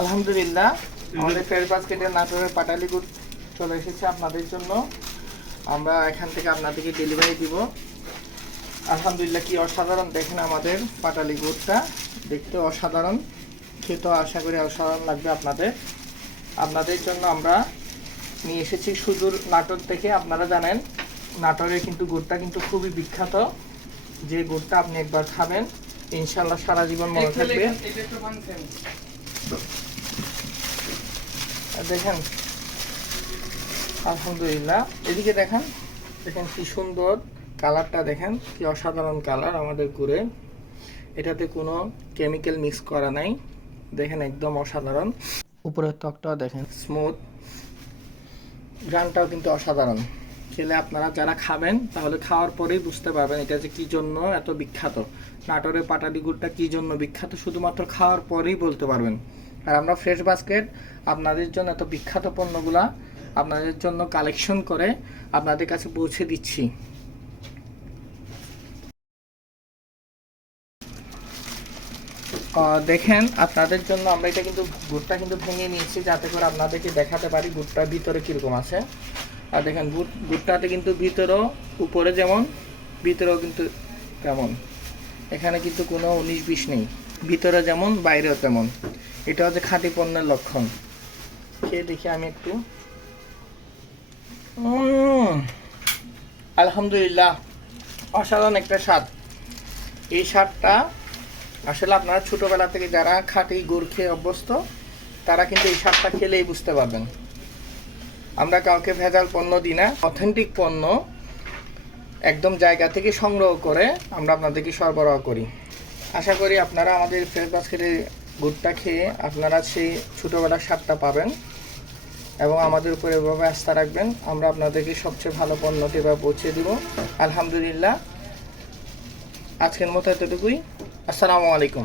আলহামদুলিল্লাহ আমাদের ফের বাস্কেটের নাটোরের পাটালি গুড় চলে এসেছে আপনাদের জন্য। আমরা এখান থেকে আপনাদেরকে ডেলিভারি দিব। আলহামদুলিল্লাহ কি অসাধারণ দেখেন আমাদের পাটালি গুড়টা দেখতে অসাধারণ। খেতে আশা করি অসাধারণ লাগবে আপনাদের। আপনাদের জন্য আমরা নিয়ে এসেছি সুদূর নাটোর থেকে আপনারা জানেন নাটোরের কিন্তু গুড়টা কিন্তু খুবই বিখ্যাত। যে গুড়টা আপনি একবার খাবেন ইনশাল্লাহ সারা জীবন মনে থাকবে। দেখেন আলহামদুলিল্লাহ। এদিকে দেখেন দেখেন কি সুন্দর কালারটা দেখেন কি অসাধারণ কালার আমাদের গুড়ে। এটাতে কোনো কেমিক্যাল মিক্স করা নাই। দেখেন একদম অসাধারণ। উপরের ত্বকটাও দেখেন স্মুথ গানটাও কিন্তু অসাধারণ। খেলে আপনারা যারা খাবেন, তাহলে খাওয়ার পরেই বুঝতে পারবেন এটা যে কি জন্য এত বিখ্যাত। নাটোরের পাটালি গুড়টা কি জন্য বিখ্যাত শুধুমাত্র খাওয়ার পরেই বলতে পারবেন। আর আমরা ফ্রেশ বাস্কেট, আপনাদের জন্য এত বিখ্যাত পণ্যগুলা আপনাদের জন্য কালেকশন করে আপনাদের কাছে পৌঁছে দিচ্ছি। দেখেন, আপনাদের জন্য আমরা এটা কিন্তু, গুড়টা কিন্তু ভেঙে নিয়েছি যাতে করে আপনাদেরকে দেখাতে পারি গুড়টার ভিতরে কীরকম আছে। আর দেখেন গুড়টাতে কিন্তু ভিতরেও, উপরে যেমন, ভিতরেও কিন্তু তেমন। এখানে কিন্তু কোনো উনিশ বিশ নেই। ভিতরে যেমন, বাইরেও তেমন। এটা হচ্ছে খাঁটি পণ্যের লক্ষণ। খেয়ে দেখি আমি একটু। আলহামদুলিল্লাহ, অসাধারণ একটা স্বাদ। এই স্বাদটা আসলে আপনারা ছোটবেলা থেকে যারা খাঁটি গুড় খেয়ে অভ্যস্ত, তারা কিন্তু এই স্বাদটা খেলেই বুঝতে পারবেন। আমরা কাউকে ভেজাল পণ্য দিই না, অথেন্টিক পণ্য একদম জায়গা থেকে সংগ্রহ করে আমরা আপনাদেরকে সরবরাহ করি। আশা করি আপনারা আমাদের ফ্রেশ বাস্কেটের গুড়টা খেয়ে আপনারা সেই ছোটোবেলার স্বাদটা পাবেন এবং আমাদের উপরে এভাবে আস্থা রাখবেন। আমরা আপনাদেরকে সবচেয়ে ভালো পণ্যটি বা পৌঁছে দিব। আলহামদুলিল্লাহ। আজকের মতো এতটুকুই। আসসালামু আলাইকুম।